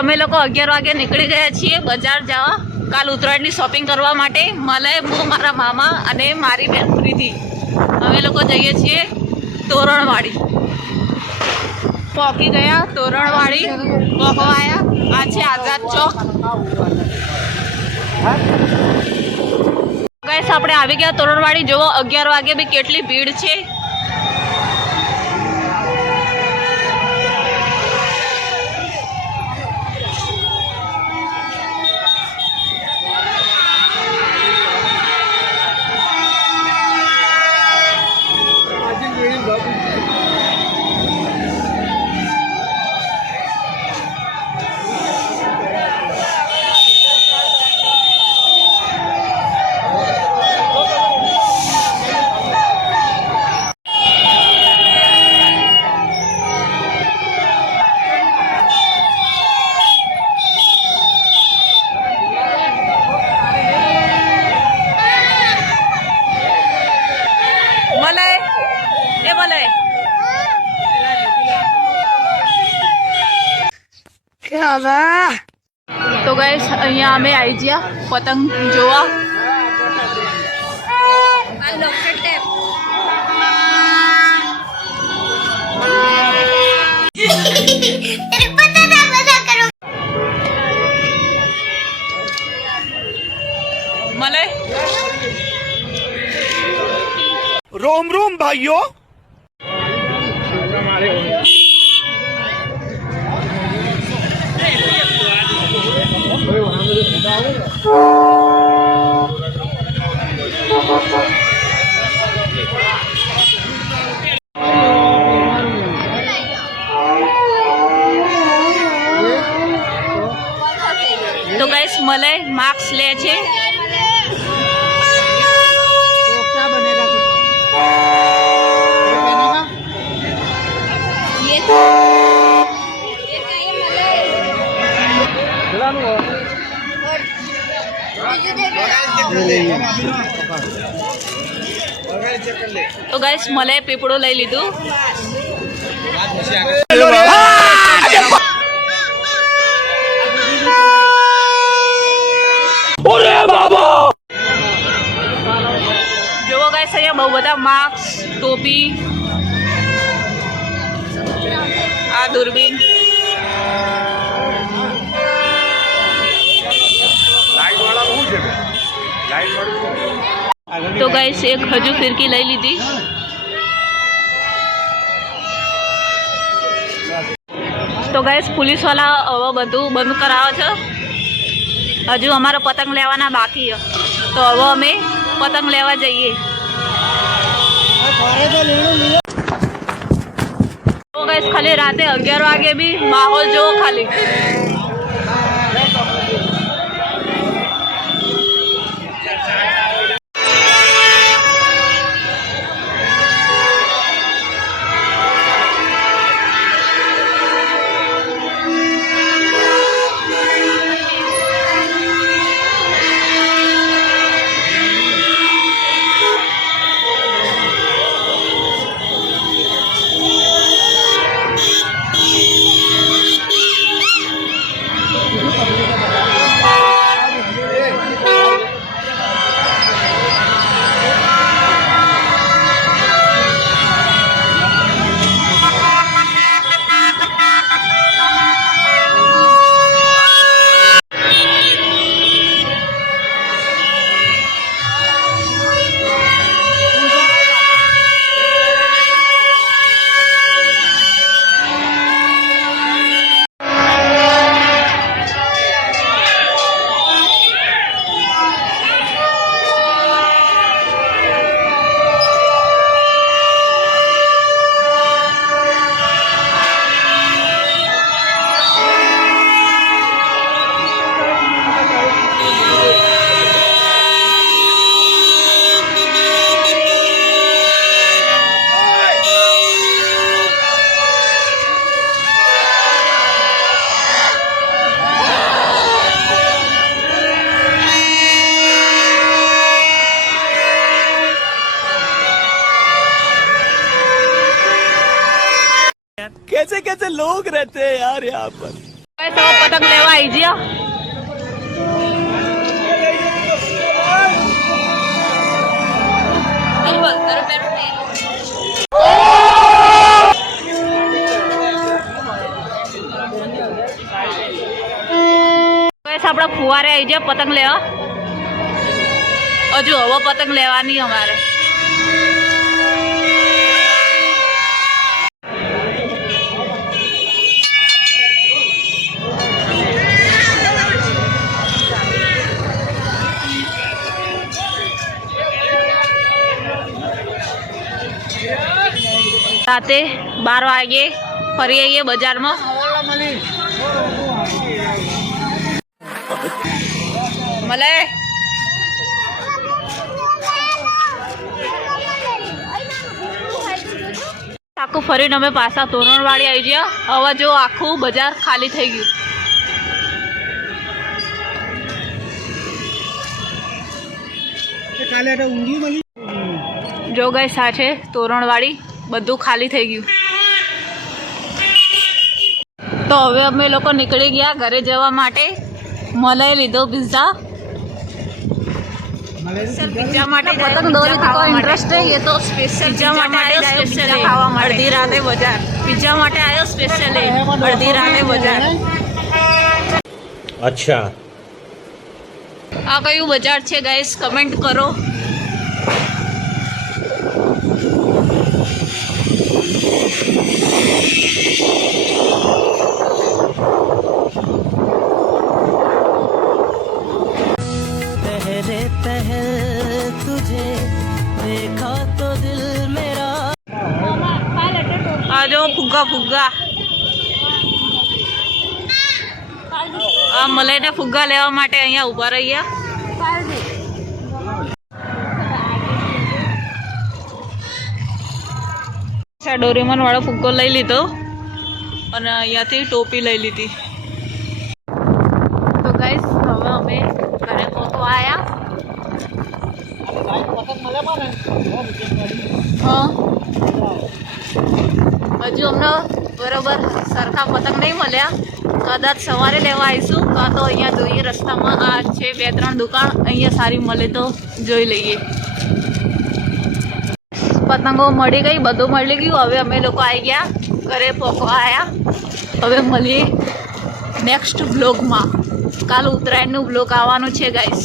અમે લોકો 11 વાગે નીકળી ગયા છીએ બજાર જવા કાલ ઉત્તરાયણની શોપિંગ કરવા માટે. મને હું મારા મામા અને મારી બેન પ્રીતિ અમે લોકો જઈએ છીએ તોરણવાડી. પહોંચી ગયા તોરણવાડી, પહોંચવાયા. આ છે આઝાદ ચોક. ગાઈસ આપણે આવી ગયા તોરણવાડી. જુઓ 11 વાગે બી કેટલી ભીડ છે. તો ગાઈસ અહીંયા અમે આવી ગયા પતંગ જોવા. મલે रोम रोम भाइयों. તો ગાઈસ મલે માર્ક્સ લે છે. તો ગાઈસ મલે પીપળો લઈ લીધું. જુઓ ગાઈસ અહીંયા બહુ બધા માસ્ક, ટોપી, આ દૂરબીન. તો ગાઈસ એક હજુ ફિરકી લઈ લીધી. તો ગાઈસ પોલીસ વાળા હવે બધું બંધ કરાવે છે. હજુ અમારે પતંગ લેવાના બાકી છે. તો હવે અમે પતંગ લેવા જઈએ. તો ગાઈસ ખાલી રાતે 11 વાગે બી માહોલ જોવો ખાલી. कैसे कैसे लोग रहते हैं यार यहाँ पर. ગાઈસ હવે પતંગ લેવા આવી ગયા. આપડા ફુવારે આવી જાય પતંગ લેવા. હજુ હવે પતંગ લેવાની અમારે. રાતે 12 વાગે ફરી આવીએ બજારમાં. મળે આખું ફરીને અમે પાછા તોરણવાળી આવી ગયા. હવે જો આખું બજાર ખાલી થઈ ગયું. જો ગાઈસ આ છે તોરણવાળી, બધું ખાલી થઈ ગયું. તો હવે અમે લોકો નીકળી ગયા ઘરે જવા માટે. મલાઈ લીધો પિઝા. पिज्जा માટે પતંગ દોરી તો કોઈ ઇન્ટરેસ્ટ નહીં. એ તો સ્પેશિયલ પિઝા માટે આવ્યો, સ્પેશિયલ ખાવા માટે અડધી રાતે બજાર. પિઝા માટે આવ્યો સ્પેશિયલ અડધી રાતે બજાર. અચ્છા, આ કયું બજાર છે ગાઈસ કમેન્ટ કરો. આ જો ફુગ્ગા ફુગ્ગા. આ મલાઈને ફુગ્ગા લેવા માટે અહીંયા ઊભા રહ્યા. ડોરેમોન વાળો ફુગ્ગો લઈ લીધો અને અહીંયાથી ટોપી લઈ લીધી. તો ગાઈસ હવે અમે ઘરે પહોંચવા આવ્યા. હા, હજુ અમને બરોબર સરખા પતંગ નહીં મળ્યા. કદાચ સવારે લેવા આવીશું, કાં તો અહીંયા જોઈએ રસ્તામાં આ છે 2-3 દુકાન, અહીંયા સારી મળે તો જોઈ લઈએ. પતંગો મળી ગઈ, બધું મળી ગયું. હવે અમે લોકો આવી ગયા ઘરે પહોંચવા આવ્યા. હવે મળીએ નેક્સ્ટ બ્લોગમાં. કાલ ઉત્તરાયણનું બ્લોગ આવવાનું છે ગાઈસ.